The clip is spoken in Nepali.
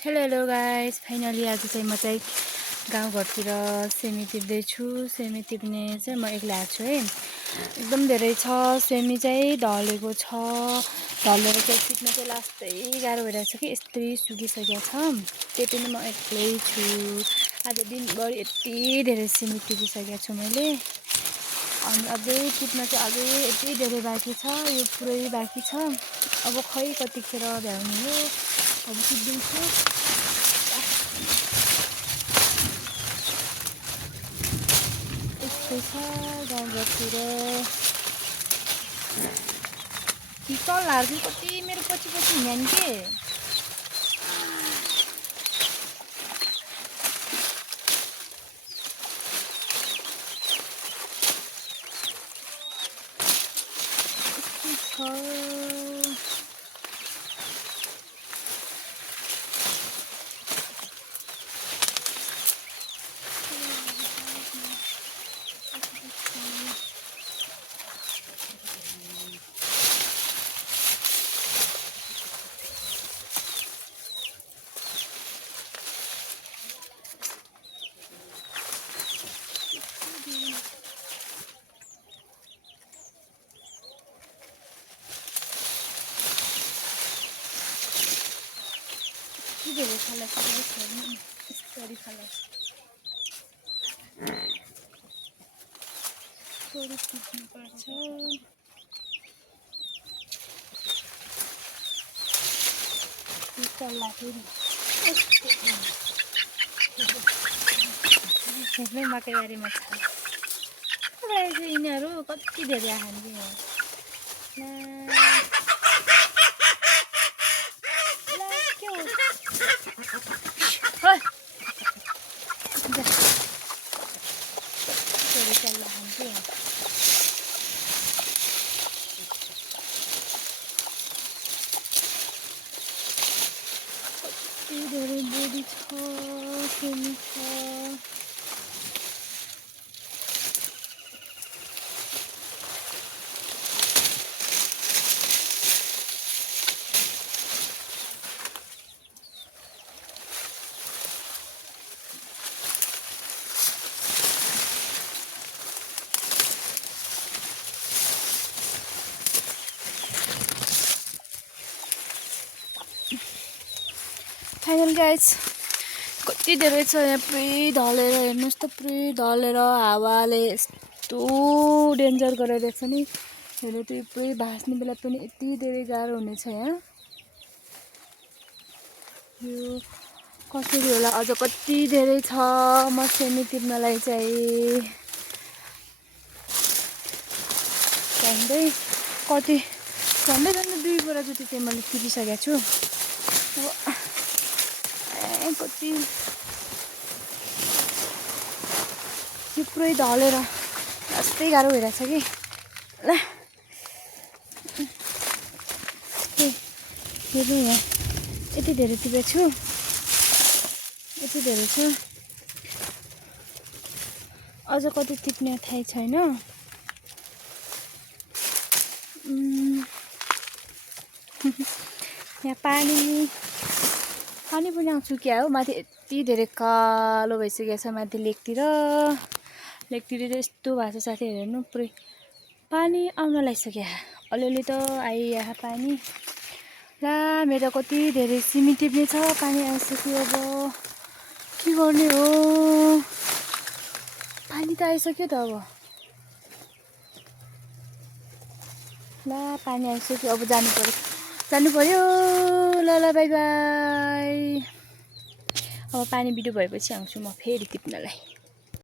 हेलो गाइस, फाइनली आज चाहिँ म चाहिँ गाउँघरतिर सेमी टिप्दैछु। सेमी टिप्ने चाहिँ म एक्लै आएको छु है। एकदम धेरै छ, सेमी चाहिँ ढलेको छ। ढलेर चाहिँ टिप्न चाहिँ लास्टै गाह्रो भइरहेको छ कि यस्तै सुकिसकेको छ। त्यही पनि म एक्लै छु। आज दिनभरि यति धेरै सेमी टिपिसकेको छु मैले। अनि अझै टिप्न चाहिँ अझै यति धेरै बाँकी छ, यो पुरै बाँकी छ। अब खै कतिखेर भ्याउने हो, अब टिप्दैछु। यस्तै छ गाउँघरतिर। चल्लाहरू चाहिँ कति मेरो पछि हिँड्या नि के। यस्तै छ। धेरै खालास यस्तरी खालास थोरै टिप्नुपर्छ। चल्ला फेरि एकदमै मकैबारीमा छ। यिनीहरू कति धेरै आखान्छ चल्ला खान्छु। कति धेरै बोडी छ, सेमी छ। फाइनल गाइस कति धेरै छ यहाँ, पुरै ढलेर हेर्नुहोस् त, पुरै ढलेर हावाले यस्तो डेन्जर गराइदिएको छ नि। हेर्नु त्यो पुरै भाँच्ने बेला पनि यति धेरै गाह्रो हुनेछ यहाँ। यो कसरी होला, अझ कति धेरै छ म सेमी टिप्नलाई चाहिँ। झन्डै कति झन्डै 2 बोरा जति चाहिँ मैले टिपिसकेको छु। अब कति यो पुरै ढलेर यस्तै गाह्रो भइरहेछ कि। ल हेर्नु यहाँ यति धेरै टिपेको छु, यति धेरै छ। अझ कति टिप्ने थाहै छैन। यहाँ पानी पनि आउँछु क्या हो। माथि यति धेरै कालो भइसकेको छ, माथि लेकतिर चाहिँ यस्तो भएको छ साथीहरू। हेर्नु पुरै पानी आउन लागिसक्यो, अलिअलि त आइया पानी। ला मेरो कति धेरै सिमी टिप्ने छ, पानी आइसक्यो। अब के गर्ने हो, पानी त आइसक्यो त। अब ला पानी आइसक्यो, अब जानु पर्यो। ल बाई बाई। अब पानी बिटो भएपछि आउँछु म फेरि टिप्नलाई।